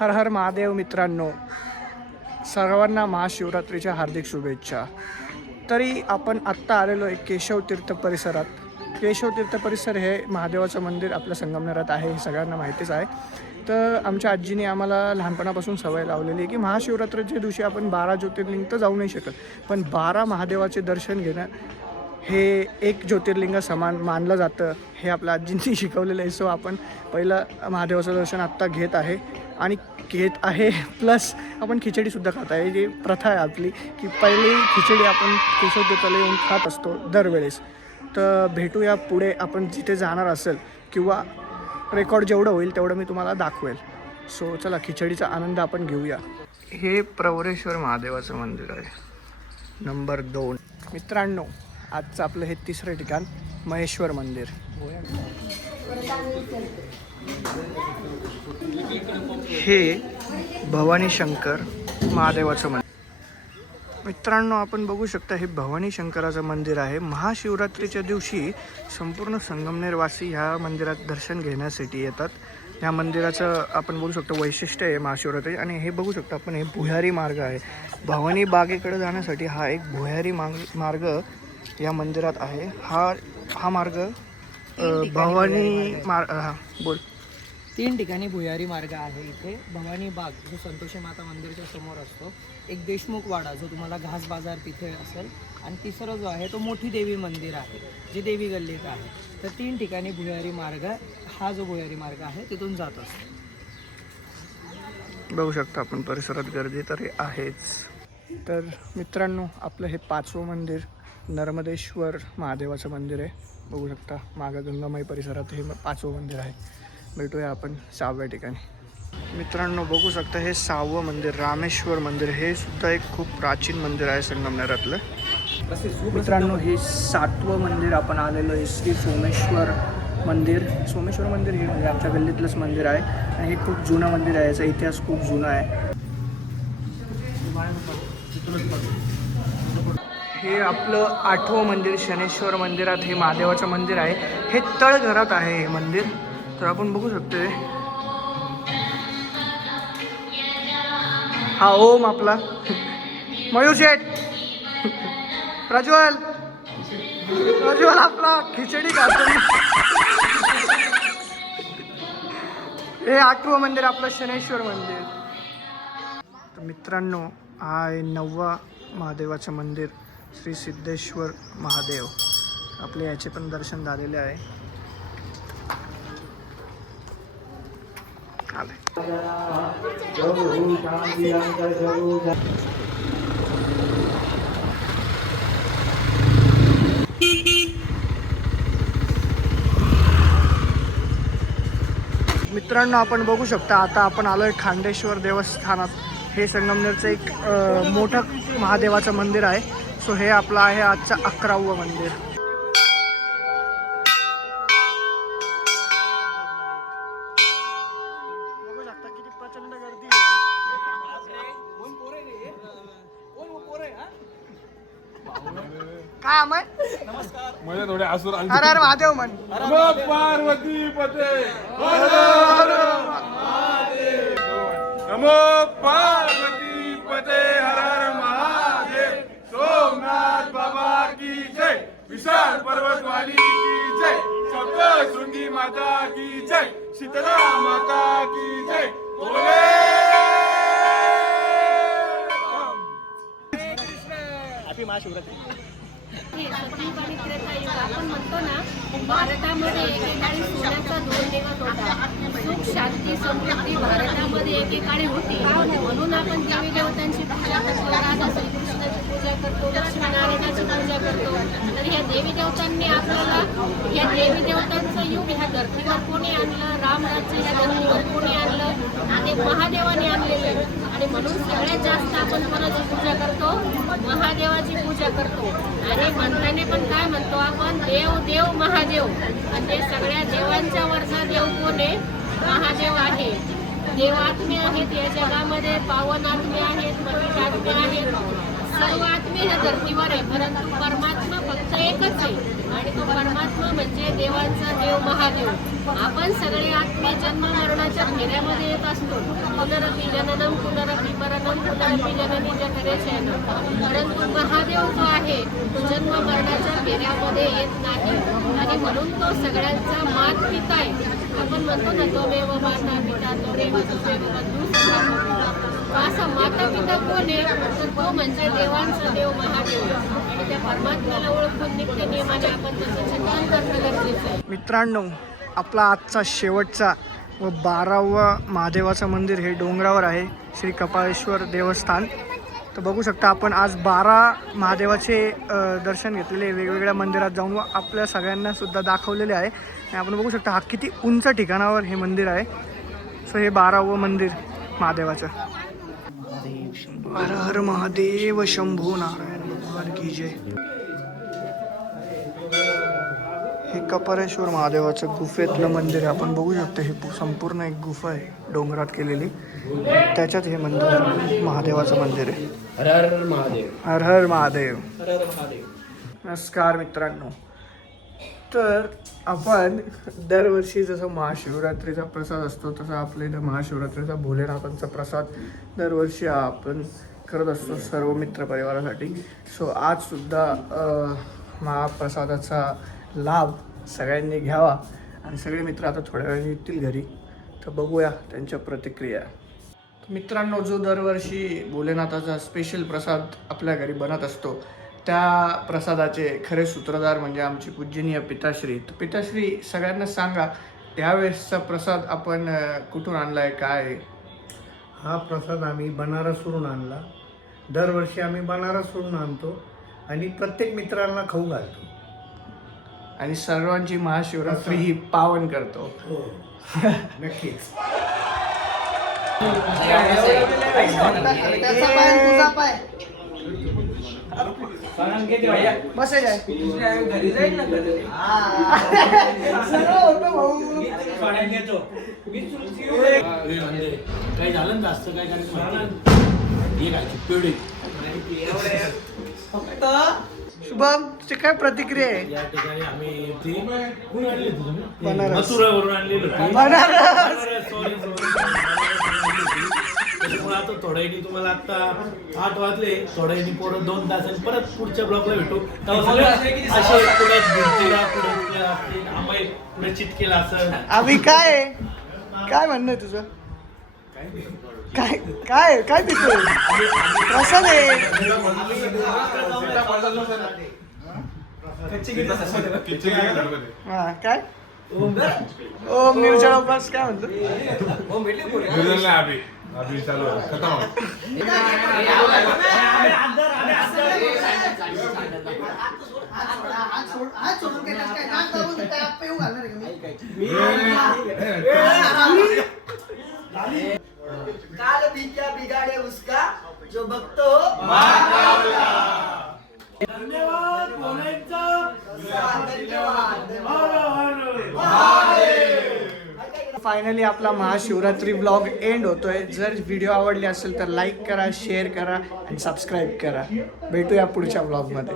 हर हर महादेव मित्रांनो, सर्वांना महाशिवरात्रीच्या हार्दिक शुभेच्छा. तरी आपण आत्ता आलेलो आहे केशव तीर्थ परिसरात. केशव तीर्थ परिसर हे महादेवाचं मंदिर आपल्या संगमनेरात आहे, हे सगळ्यांना माहितीच आहे. तर आमच्या आजीने आम्हाला लहानपणापासून सवय लावलेली आहे की महाशिवरात्रीच्या दिवशी आपण 12 ज्योतिर्लिंग तर जाऊ नाही शकत, पण 12 महादेवाचे दर्शन घेणं हे एक ज्योतिर्लिंग समान मानलं जातं, हे आपल्या आजींनी शिकवलेलं आहे. सो आपण पहिलं महादेवाचं दर्शन आत्ता घेत आहे प्लस आपण खिचडीसुद्धा खात आहे. जी प्रथा आहे आपली की पहिली खिचडी आपण केशव तीर्थाला येऊन खात असतो दरवेळेस. तर भेटूया पुढे, आपण जिथे जाणार असेल किंवा रेकॉर्ड जेवढं होईल तेवढं मी तुम्हाला दाखवेल. सो चला खिचडीचा आनंद आपण घेऊया. हे प्रवरेश्वर महादेवाचं मंदिर आहे, नंबर 2. मित्रांनो, आजचं आपलं हे तिसरं ठिकाण महेश्वर मंदिर. हे भवानी शंकर महादेवाचं मंदिर. मित्रांनो, आपण बघू शकता हे भवानी शंकराचं मंदिर आहे. महाशिवरात्रीच्या दिवशी संपूर्ण संगमनेरवासी ह्या मंदिरात दर्शन घेण्यासाठी येतात. ह्या मंदिराचं आपण बोलू शकतो वैशिष्ट्य आहे महाशिवरात्री. आणि हे बघू शकतो आपण, हे भुयारी मार्ग आहे. भवानी बागेकडे जाण्यासाठी हा एक भुयारी मार्ग या मंदिरात आहे. हा मार्ग भवानी बोल 3 ठिकाणी भुयारी मार्ग आहे. इथे भवानी बाग जो संतोषी माता मंदिराच्या समोर असतो, एक देशमुख वाडा जो तुम्हाला घास बाजार तिथे असेल, आणि तिसरं जो आहे तो मोठी देवी मंदिर आहे जे देवी गल्लीत आहे. तर 3 ठिकाणी भुयारी मार्ग, हा जो भुयारी मार्ग आहे तिथून जात असतो. बघू शकता आपण परिसरात गर्दी तरी आहेच. तर मित्रांनो, आपलं हे 5वं मंदिर नर्मदेश्वर महादेवाचं मंदिर आहे. बघू शकता मागं गंगामाई परिसरात हे 5वं मंदिर आहे. भेटूया आपण 6व्या ठिकाणी. मित्रांनो, बघू शकता हे 6वं मंदिर रामेश्वर मंदिर. हे सुद्धा एक खूप प्राचीन मंदिर आहे संगमनेरातलं. मित्रांनो, हे 7वं मंदिर आपण आलेलो आहे, श्री सोमेश्वर मंदिर. सोमेश्वर मंदिर हे म्हणजे आमच्या गल्लीतलंच मंदिर आहे आणि हे खूप जुनं मंदिर आहे. याचा इतिहास खूप जुना आहे. हे आपलं 8वं मंदिर शनेश्वर मंदिरात हे महादेवाचं मंदिर आहे. हे तळघरात आहे हे मंदिर. तर आपण बघू शकतोय हा ओम आपला मयूर शेठ, प्रज्वल आपला खिचडी खातो. हे 8वं मंदिर आपलं शनेश्वर मंदिर. तर मित्रांनो, हा आहे 9वा महादेवाचं मंदिर श्री सिद्धेश्वर महादेव. आपले याचे पण दर्शन झालेले आहे. मित्रांनो, आपण बघू शकता आता आपण आलोय खांडेश्वर देवस्थानात. हे संगमनेरचं एक मोठं महादेवाचं मंदिर आहे. सो हे आपलं आहे आजचं 11वं मंदिर. बघू शकता किती प्रचंड गर्दी आहे. काय आमय म्हणजे थोडे आसूर हर हर महादेव म्हण. पार्वती पते नमो पार्वती पते हर हर महादेव. सोमनाथ बाबा की जय, विशाल पर्वत वाली की जय, सप्तशृंगी माता की जय, शीतला माता की जय. हॅपी महाशिवरात्री. आपण म्हणतो ना, भारतामध्ये एकेकाळी सोन्याचा 2 देवत होता. सुख शांती समृद्धी भारतामध्ये एकेकाळी होती. म्हणून आपण देवी देवतांची पूजा करतो, राधा श्रीकृष्णाची पूजा करतो, लक्ष्मीनारायणाची पूजा करतो. तर ह्या देवी देवतांनी आपल्याला, या देवी देवतांचं युग ह्या धर्तीवर कोणी आणलं, रामराज्य ह्या धर्तीवर कोणी आणलं, आणि महादेवाने आणलेलं आहे. आणि म्हणून सगळ्यात जास्त आपण कोणाची पूजा करतो, महादेवाची पूजा करतो. आणि म्हणताना पण काय म्हणतो आपण, देव देव महादेव. म्हणजे सगळ्या देवांच्या वरचा देव कोण आहे, महादेव आहे. देव आत्मे आहेत या जगामध्ये, पावन आत्मे आहेत, पवित्र आत्मे आहेत, सर्व आत्मे ह्या धर्तीवर आहे. परंतु परमात्मा फक्त फक्त एकच आहे आणि तो परमात्मा म्हणजे देवांचा देव महादेव. आपण सगळे आत्मे जन्म मरणाच्या फेऱ्यामध्ये येत असतो. पुनरपि जननम पुनरपि मरणम पुनरपि जननी जठरे शयनम. परंतु महादेव जो आहे तो जन्म मरणाच्या फेऱ्यामध्ये येत नाही आणि म्हणून तो सगळ्यांचा मात पिता आहे. आपण म्हणतो ना त्वमेव माता पिता त्वमेव त्वमेव बंधू सखा पिता. असा माता पिता कोण आहे तर तो म्हणजे देवांचा देव महादेव आणि त्या परमात्म्याला ओळखून नित्य नियमाने आपण त्याचं चिंतन करणं गरजेचं आहे. मित्रांनो, आपला आजचा शेवटचा व 12वं महादेवाचं मंदिर हे डोंगरावर आहे, श्री कपाळेश्वर देवस्थान. तर बघू शकता आपण आज 12 महादेवाचे दर्शन घेतलेले वेगवेगळ्या मंदिरात जाऊन व आपल्या सगळ्यांना सुद्धा दाखवलेले आहे. आणि आपण बघू शकता हा किती उंच ठिकाणावर हे मंदिर आहे. सो हे 12वं मंदिर महादेवाचं. हर हर महादेव शंभू नारायण भगवान की जय. हे कपाळेश्वर महादेवाचं गुफेतलं मंदिर आहे. आपण बघू शकतो हे संपूर्ण एक गुफा आहे डोंगरात केलेली. त्याच्यात हे मंदिर महादेवाचं मंदिर आहे. हर हर महादेव. हर हर महादेव. हर हर महादेव. नमस्कार मित्रांनो. तर आपण दरवर्षी जसं महाशिवरात्रीचा प्रसाद असतो तसा आपल्या इथं महाशिवरात्रीचा भोलेनाथांचा प्रसाद दरवर्षी आपण करत असतो सर्व मित्रपरिवारासाठी. सो आजसुद्धा महाप्रसादाचा लाभ सगळ्यांनी घ्यावा आणि सगळे मित्र आता थोड्या वेळाने येतील घरी. तर बघूया त्यांच्या प्रतिक्रिया. मित्रांनो, जो दरवर्षी भोलेनाथाचा स्पेशल प्रसाद आपल्या घरी बनत असतो त्या प्रसादाचे खरे सूत्रधार म्हणजे आमची पूजनीय पिताश्री. तर पिताश्री, सगळ्यांना सांगा यावेळेसचा प्रसाद आपण कुठून आणला आहे, काय आहे? हा प्रसाद आम्ही बनारसवरून आणला. दरवर्षी आम्ही बनारसवरून आणतो आणि प्रत्येक मित्रांना खाऊ घालतो आणि सर्वांची महाशिवरात्री ही पावन करतो. हो नक्कीच. बसे जाय काही झालं ना जास्त काय पिवडी शुभम, तुझी काय प्रतिक्रिया आहे? या ठिकाणी आम्ही ती कुठून आणली होती तुम्ही? बनारस. मथुरावरून आणलेली होती. बनारस. Sorry. त्याच्यामुळे आता थोड्यानी तुम्हाला आता 8 वाजले, थोड्यानी पोरं 2 तासांनी परत पुढच्या ब्लॉकला भेटू. तेव्हा सगळे असे पुढे भिंतीला पुढे आम्ही पुढे चिटकेला असं आम्ही काय म्हणणं आहे तुझं? काय काय काय पितोय? प्रसाद आहे. हा काय ओम निर्जळ उपास काय म्हणतो? अभी चालू आहे. खतम आहे. काल भी क्या बिगाड़े उसका जो भक्तो धन्यवाद बोलायचा. फायनली आपला महाशिवरात्री ब्लॉग एंड होतोय. जर व्हिडिओ आवडली असेल तर लाईक करा, शेअर करा आणि सबस्क्राईब करा. भेटूया पुढच्या ब्लॉगमध्ये.